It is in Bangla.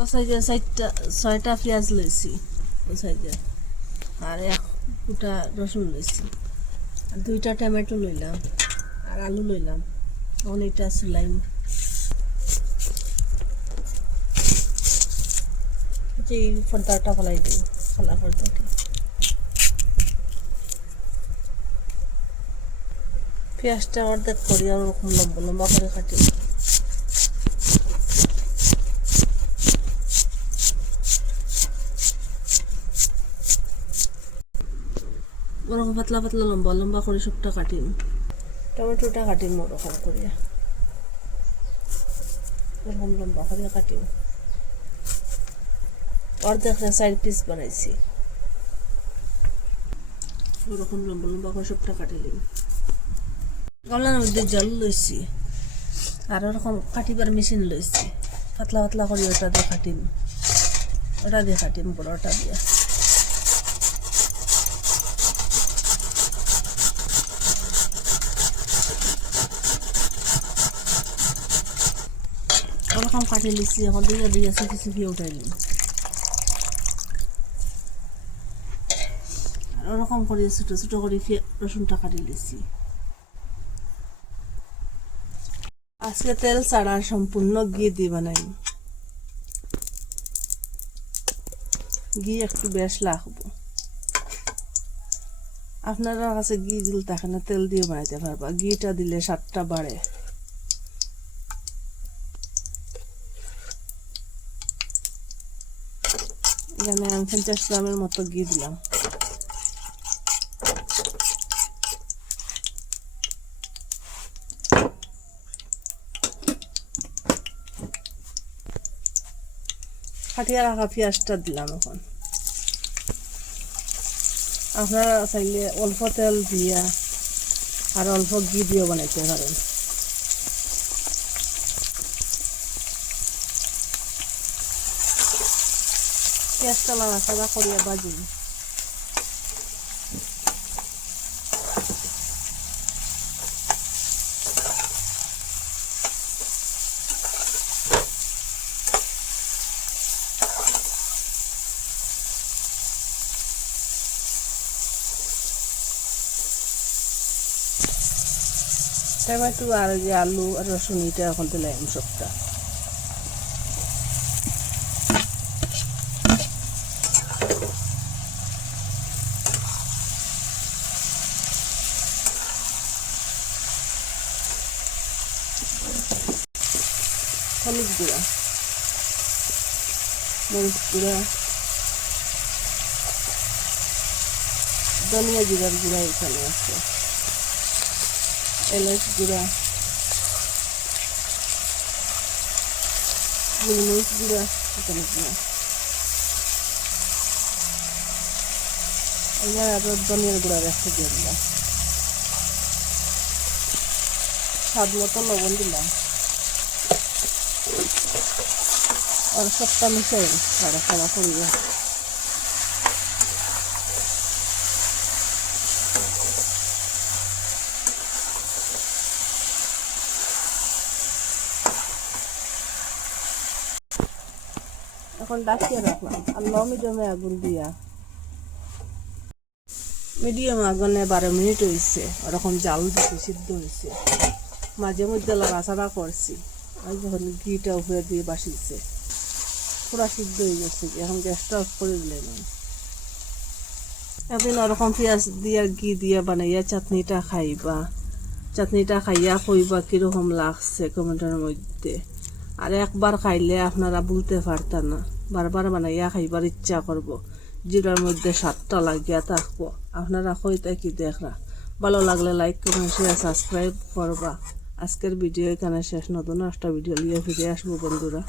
ও সাইজে ছয়টা পেঁয়াজ লইছি ও সাইজে আর এক কুটা রসুন লইছি। আর দুইটা টমেটো লইলাম, আর আলু লইলাম। এটা চুলাইম যে পর্দাটা ফলাই দিই খোলা পর্দাটা পেঁয়াজটা অর্ধেক করি, আর ওরকম লম্বা লম্বা করে কাটি। ওরকম পাতলা পাতলা লম্বা লম্বা করে সবটা কাটিম টমেটোটা কাটিম ওরকম করিয়া ওরকম লম্বা করে কাটিম অর্ধেক সাইড পিস বানাইছি। ওরকম লম্বা লম্বা করে সবটা কাটিলিম গামলার মধ্যে জল লইছি। আর ওরকম কাটিবার মেশিন লইছি। পাতলা পাতলা করে ওটা দিয়ে কাটিম ওটা দিয়ে কাটিম বড়টা দিয়ে। ওরকম কাটি লিছি এখন দুইটা দুইটা চুপি চুপি উঠাই নিম আর ওরকম করে ছোটো ছোটো করে রসুনটা কাটি লিছি আজকে তেল ছাড়া সম্পূর্ণ ঘি দিয়ে বানাই। ঘি একটু বেশ লাগবো আপনারা কাছে ঘি দিল থাকে তেল দিয়ে বানাইতে পারবা। ঘিটা দিলে স্বাদটা বাড়ে। এখানে আমি পঞ্চাশ গ্রামের মতো ঘি দিলাম। কাটিয়া রাখা পেঁয়াজটা দিলাম এখন। আপনারা চাইলে অল্প তেল দিয়া আর অল্প ঘি দিয়ে বানাইতে পারেন। পেঁয়াজটা নাড়াচাড়া করিয়া বাজি টমেটো আর যে আলু আর রসুন এটা এখন দিলাম সবটা। হলুদ গুঁড়া। মরিচ গুঁড়া। ধনিয়া জিরার গুঁড়া এখানে আছে। এলাচ গুঁড়া। গোলমরিচ গুঁড়া এখানে গুঁড়া এবার আরও ধনিয়ার গুঁড়া রেখে দিয়ে দিলাম। স্বাদ মতো লবণ দিলাম। আর সবটা মিশাই সারা সারা করিয়া এখন ডাকিয়ে রাখলাম আর লো মিডিয়ামে আগুন দিয়া মিডিয়াম আগুনে বারো মিনিট হয়েছে ওরকম জাল দিতে সিদ্ধ হয়েছে মাঝে মধ্যে লড়াচাড়া করছি আর যখন ঘিটা উপরে দিয়ে বাসিছে পুরা সিদ্ধ হয়ে গেছে। এখন গ্যাসটা অফ করে দিলে না একদিন ওরকম পেঁয়াজ দিয়ে ঘি দিয়ে বানাইয়া চাটনিটা খাইবা। চাটনিটা খাইয়া কইবা কীরকম লাগছে কমেন্টের মধ্যে। আর একবার খাইলে আপনারা বলতে পারতেন না। বারবার বানাইয়া খাইবার ইচ্ছা করব। জিরার মধ্যে স্বাদটা লাগিয়া থাকব। আপনারা কইতে কি দেখরা। ভালো লাগলে লাইক কমেন্ট শেয়ার সাবস্ক্রাইব করবা। আজকের ভিডিও এখানে শেষ। নতুন একটা ভিডিও নিয়ে ফিরে আসব বন্ধুরা।